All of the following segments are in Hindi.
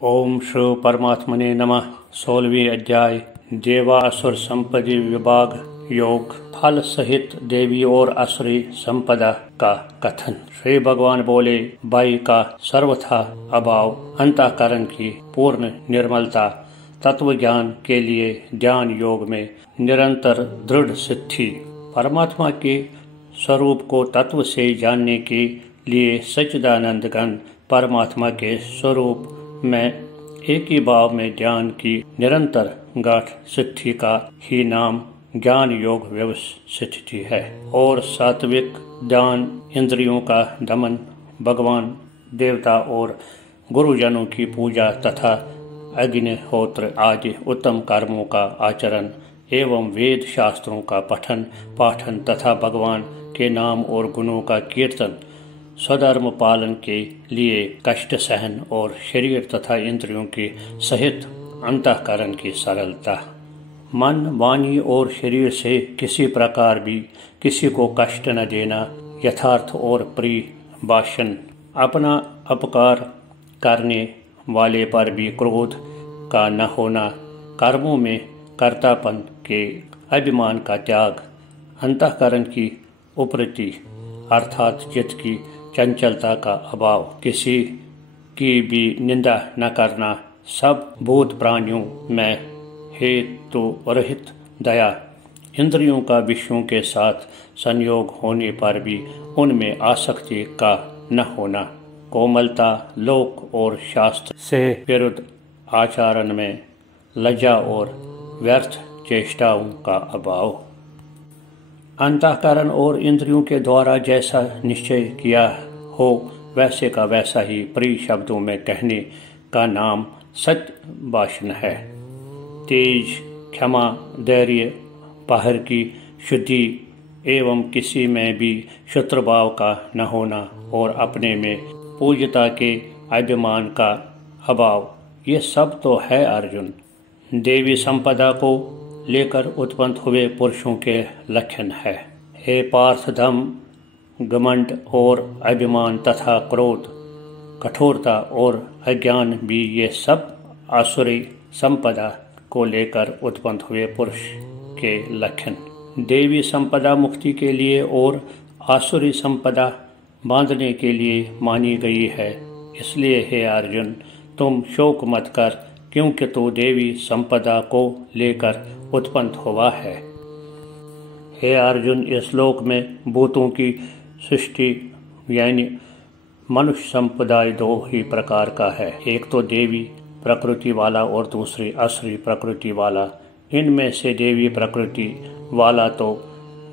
ओम श्री परमात्मने नमः। 16वीं अध्याय देवासुर संपत्ति विभाग योग फल सहित देवी और असुरी संपदा का कथन। श्री भगवान बोले, भय का सर्वथा अभाव, अंतःकरण की पूर्ण निर्मलता, तत्व ज्ञान के लिए ध्यान योग में निरंतर दृढ़ सिद्धि, परमात्मा के स्वरूप को तत्व से जानने के लिए सच्चिदानंद घन परमात्मा के स्वरूप में एक ही भाव में ध्यान की निरंतर गाढ़ सिद्धि का ही नाम ज्ञान योग व्यवस्थिति है। और सात्विक ध्यान, इंद्रियों का दमन, भगवान, देवता और गुरुजनों की पूजा तथा अग्निहोत्र आदि उत्तम कर्मों का आचरण एवं वेद शास्त्रों का पठन पाठन तथा भगवान के नाम और गुणों का कीर्तन, स्वधर्म पालन के लिए कष्ट सहन और शरीर तथा इंद्रियों के सहित अंतःकरण की सरलता, मन, वाणी और शरीर से किसी प्रकार भी किसी को कष्ट न देना, यथार्थ और प्रिय भाषण, अपना अपकार करने वाले पर भी क्रोध का न होना, कर्मों में कर्तापन के अभिमान का त्याग, अंतःकरण की उपरति अर्थात चित्त की चंचलता का अभाव, किसी की भी निंदा न करना, सब भूत प्राणियों में हेतु रहित दया, इंद्रियों का विषयों के साथ संयोग होने पर भी उनमें आसक्ति का न होना, कोमलता, लोक और शास्त्र से विरुद्ध आचरण में लज्जा और व्यर्थ चेष्टाओं का अभाव, अंतःकरण और इंद्रियों के द्वारा जैसा निश्चय किया हो वैसे का वैसा ही प्रिय शब्दों में कहने का नाम सत्य भाषण है। तेज, क्षमा, धैर्य, बाहर की शुद्धि एवं किसी में भी शत्रुभाव का न होना और अपने में पूज्यता के अभिमान का अभाव, ये सब तो है अर्जुन, देवी संपदा को लेकर उत्पन्न हुए पुरुषों के लक्षण है। हे पार्थ, धम, घमंड और अभिमान तथा क्रोध, कठोरता और अज्ञान भी ये सब आसुरी संपदा को लेकर उत्पन्न हुए पुरुष के लक्षण। देवी संपदा मुक्ति के लिए और आसुरी संपदा बांधने के लिए मानी गई है। इसलिए हे अर्जुन, तुम शोक मत कर, क्योंकि तू देवी संपदा को लेकर उत्पन्न हुआ है। हे अर्जुन, इस लोक में भूतों की सृष्टि यानी मनुष्य संप्रदाय दो ही प्रकार का है, एक तो देवी प्रकृति वाला और दूसरी असुरी प्रकृति वाला। इनमें से देवी प्रकृति वाला तो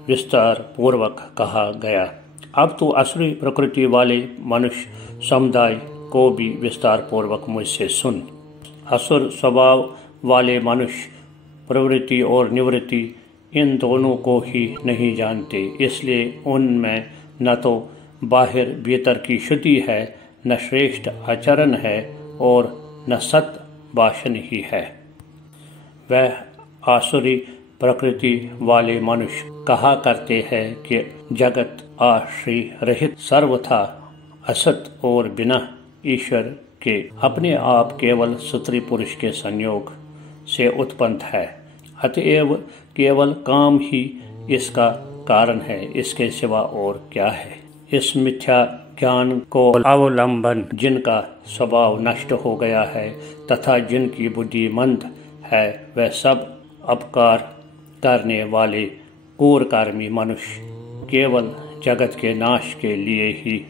विस्तार पूर्वक कहा गया। अब तो असुरी प्रकृति वाले मनुष्य समुदाय को भी विस्तार पूर्वक मुझसे सुन। असुर स्वभाव वाले मनुष्य प्रवृत्ति और निवृत्ति इन दोनों को ही नहीं जानते, इसलिए उनमें न तो बाहर भीतर की शुद्धि है, न श्रेष्ठ आचरण है और न सत्य भाषण ही है। वह आसुरी प्रकृति वाले मनुष्य कहा करते हैं कि जगत आश्रय रहित सर्वथा असत और बिना ईश्वर के अपने आप केवल स्त्री पुरुष के संयोग से उत्पन्न है, अतएव केवल काम ही इसका कारण है, इसके सिवा और क्या है। इस मिथ्या ज्ञान को अवलंबन जिनका स्वभाव नष्ट हो गया है तथा जिनकी बुद्धि मंद है, वह सब अपकार करने वाले क्रूरकर्मी मनुष्य केवल जगत के नाश के लिए ही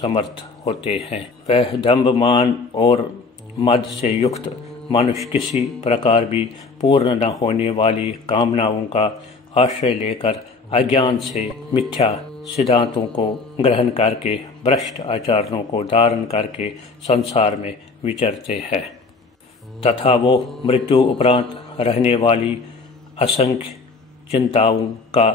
समर्थ होते हैं। वह दंभ, मान और मद से युक्त मनुष्य किसी प्रकार भी पूर्ण न होने वाली कामनाओं का आश्रय लेकर अज्ञान से मिथ्या सिद्धांतों को ग्रहण करके भ्रष्ट आचरणों को धारण करके संसार में विचरते हैं तथा वो मृत्यु उपरांत रहने वाली असंख्य चिंताओं का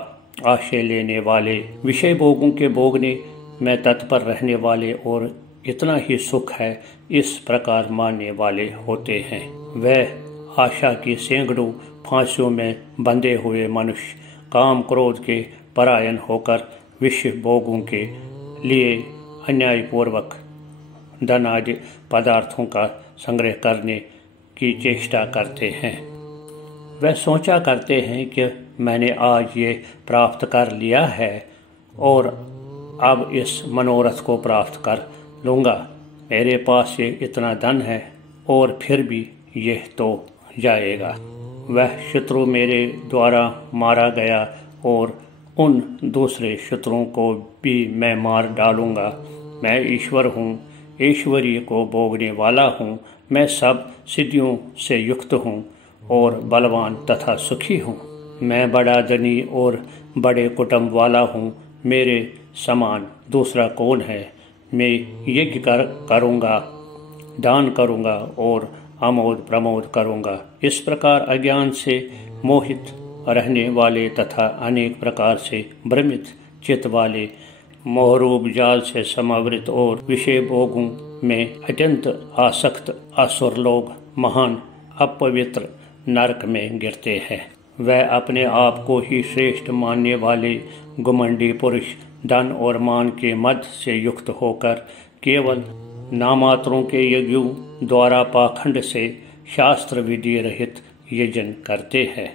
आश्रय लेने वाले, विषय भोगों के भोगने में तत्पर रहने वाले और इतना ही सुख है इस प्रकार मानने वाले होते हैं। वह आशा की सैकड़ों फांसियों में बंधे हुए मनुष्य काम क्रोध के परायण होकर विषय भोगों के लिए अन्यायपूर्वक धन आदि पदार्थों का संग्रह करने की चेष्टा करते हैं। वह सोचा करते हैं कि मैंने आज ये प्राप्त कर लिया है और अब इस मनोरथ को प्राप्त कर लूँगा। मेरे पास ये इतना धन है और फिर भी यह तो जाएगा। वह शत्रु मेरे द्वारा मारा गया और उन दूसरे शत्रुओं को भी मैं मार डालूँगा। मैं ईश्वर हूँ, ईश्वरीय को भोगने वाला हूँ। मैं सब सिद्धियों से युक्त हूँ और बलवान तथा सुखी हूँ। मैं बड़ा धनी और बड़े कुटुंब वाला हूँ। मेरे समान दूसरा कौन है? मैं यज्ञ करूँगा, दान करूँगा और आमोद प्रमोद करूँगा। इस प्रकार अज्ञान से मोहित रहने वाले तथा अनेक प्रकार से भ्रमित चित्त वाले मोहरूप जाल से समावृत और विषय भोगों में अत्यंत आसक्त असुर लोग महान अपवित्र नरक में गिरते हैं। वह अपने आप को ही श्रेष्ठ मानने वाले घमंडी पुरुष धन और मान के मद से युक्त होकर केवल नामात्रों के यज्ञों द्वारा पाखंड से शास्त्र विधि रहित यजन करते हैं।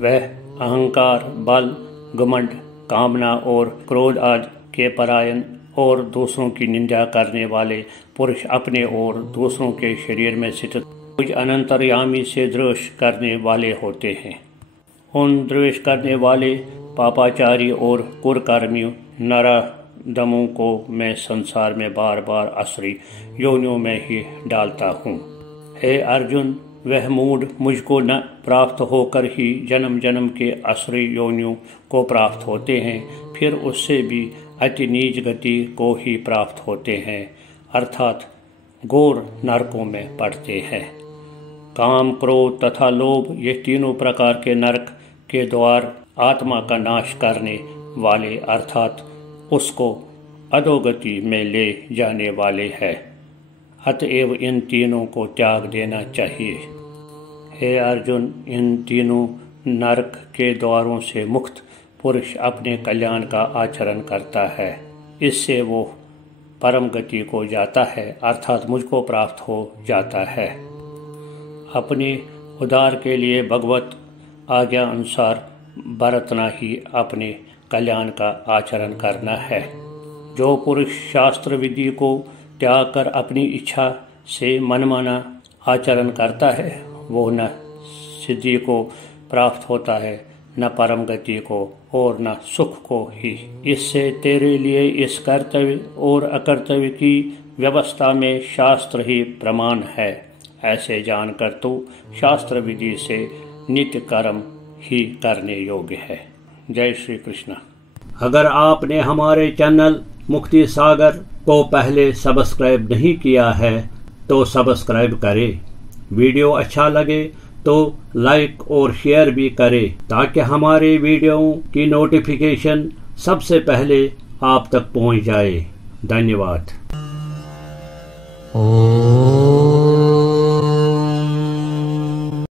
वह अहंकार, बल, घमंड, कामना और क्रोध आदि के परायण और दूसरों की निंदा करने वाले पुरुष अपने और दूसरों के शरीर में स्थित कुछ अनंतर्यामी से द्वेष करने वाले होते हैं। उन द्वेष करने वाले पापाचारी और कुकर्मियों नराधमों को मैं संसार में बार बार असुरी योनियों में ही डालता हूँ। हे अर्जुन, वह मूढ़ मुझको न प्राप्त होकर ही जन्म जन्म के असुरी योनियों को प्राप्त होते हैं, फिर उससे भी अति नीच गति को ही प्राप्त होते हैं, अर्थात घोर नरकों में पड़ते हैं। काम, क्रोध तथा लोभ ये तीनों प्रकार के नरक के द्वार आत्मा का नाश करने वाले अर्थात उसको अधोगति में ले जाने वाले हैं। अतएव इन तीनों को त्याग देना चाहिए। हे अर्जुन, इन तीनों नरक के द्वारों से मुक्त पुरुष अपने कल्याण का आचरण करता है। इससे वो परम गति को जाता है, अर्थात मुझको प्राप्त हो जाता है। अपने उद्धार के लिए भगवत आज्ञा अनुसार बरतना ही अपने कल्याण का आचरण करना है। जो पुरुष शास्त्र विधि को त्याग कर अपनी इच्छा से मनमाना आचरण करता है, वो न सिद्धि को प्राप्त होता है, न परम गति को और न सुख को ही। इससे तेरे लिए इस कर्तव्य और अकर्तव्य की व्यवस्था में शास्त्र ही प्रमाण है। ऐसे जानकर तू शास्त्र विधि से नित्य कर्म ही करने योग्य है। जय श्री कृष्ण। अगर आपने हमारे चैनल मुक्ति सागर को पहले सब्सक्राइब नहीं किया है तो सब्सक्राइब करें। वीडियो अच्छा लगे तो लाइक और शेयर भी करें ताकि हमारे वीडियो की नोटिफिकेशन सबसे पहले आप तक पहुंच जाए। धन्यवाद।